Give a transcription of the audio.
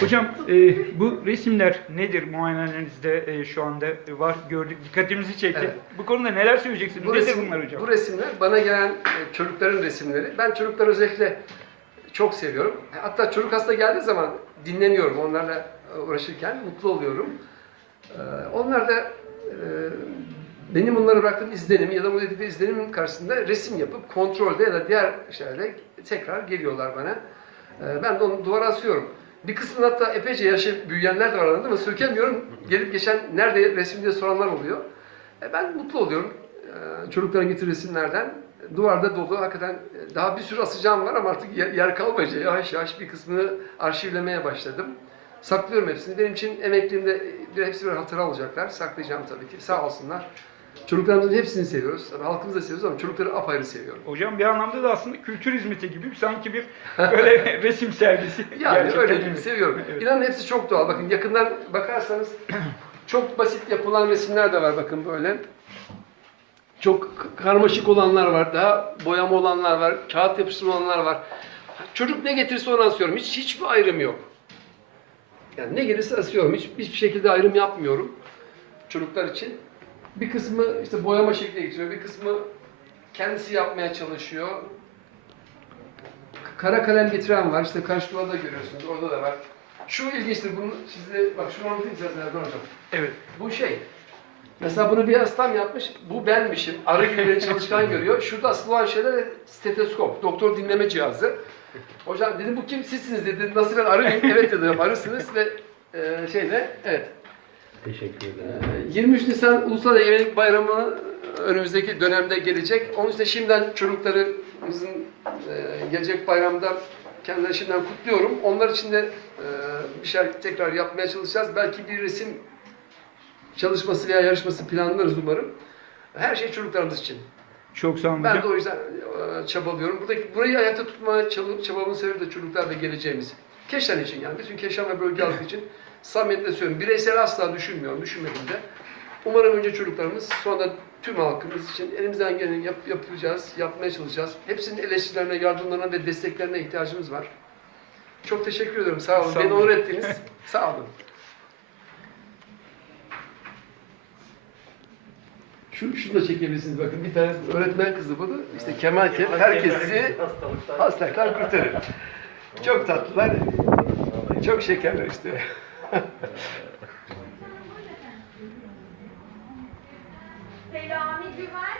Hocam e, bu resimler nedir muayenehanenizde e, şu anda var gördük dikkatimizi çekti. Evet. Bu konuda neler söyleyeceksiniz? Bu, nedir resim, bunlar hocam? bu resimler bana gelen e, çocukların resimleri. Ben çocukları özellikle çok seviyorum. Hatta çocuk hasta geldiği zaman dinleniyorum onlarla uğraşırken mutlu oluyorum. Ee, Onlar da e, benim onlara bıraktığım izlenim ya da bu dedikleri izlenimin karşısında resim yapıp kontrolde ya da diğer şeylerde tekrar geliyorlar bana. Ee, Ben de onu duvara asıyorum. Bir kısmında hatta epeyce yaşı büyüyenler de var aralarında ama sökemiyorum. Gelip geçen nerede resim diye soranlar oluyor. E, Ben mutlu oluyorum. Ee, Çocukların getirdiği resimlerden. Duvarda dolu. Hakikaten e, daha bir sürü asacağım var ama artık yer, kalmayınca yavaş yavaş bir kısmını arşivlemeye başladım. Saklıyorum hepsini. Benim için emekliliğimde bir hepsi bir hatıra olacaklar. Saklayacağım tabii ki. Sağ olsunlar. Çocuklarımızın hepsini seviyoruz. Tabii halkımızı da seviyoruz ama çocukları apayrı seviyorum. Hocam bir anlamda da aslında kültür hizmeti gibi sanki bir böyle resim sergisi. Yani öyle gibi seviyorum. Evet. İnanın hepsi çok doğal. Bakın yakından bakarsanız çok basit yapılan resimler de var bakın böyle. Çok karmaşık olanlar var, daha boyama olanlar var, kağıt yapıştırma olanlar var. Çocuk ne getirirse onu asıyorum. Hiç hiçbir ayrım yok. Yani ne gelirse asıyorum. Hiç hiçbir şekilde ayrım yapmıyorum çocuklar için. Bir kısmı işte boyama şekline getiriyor, bir kısmı kendisi yapmaya çalışıyor. Kara kalem getiren var. İşte karşı duvarda görüyorsunuz. Orada da var. Şu ilginçtir. Bunu size bak şunu anlatayım size Erdoğan hocam. Evet. Bu şey. Mesela bunu bir hastam yapmış. Bu benmişim. Arı gibi beni çalışkan görüyor. Şurada asılı olan şeyler steteskop. Doktor dinleme cihazı. Hocam dedim bu kim? Sizsiniz dedi. Nasıl ben arı mıyım? evet dedim. Arısınız ve e, şeyle evet. Teşekkür ederim. Ee, 23 Nisan Ulusal Egemenlik Bayramı önümüzdeki dönemde gelecek. Onun için de şimdiden çocuklarımızın e, gelecek bayramda kendilerini şimdiden kutluyorum. Onlar için de e, bir şeyler tekrar yapmaya çalışacağız. Belki bir resim çalışması veya yarışması planlarız umarım. Her şey çocuklarımız için. Çok sağ olun Ben hocam. de o yüzden e, çabalıyorum. Buradaki burayı ayakta tutmaya çabamın sebebi de çocuklar ve geleceğimiz. Keşan için yani bütün Keşan ve bölge halkı için samimiyetle söylüyorum. Bireysel asla düşünmüyorum, düşünmedim de. Umarım önce çocuklarımız, sonra da tüm halkımız için elimizden geleni yap, yapacağız, yapmaya çalışacağız. Hepsinin eleştirilerine, yardımlarına ve desteklerine ihtiyacımız var. Çok teşekkür ederim. Sağ olun. Sağ Beni olun. onur ettiniz. Sağ olun. Şu, şunu da çekebilirsiniz. Bakın bir tane öğretmen kızı bu da. İşte Kemal Kep herkesi hastalıktan kurtarır. Çok tatlılar. Çok şekerler işte. Selami Güven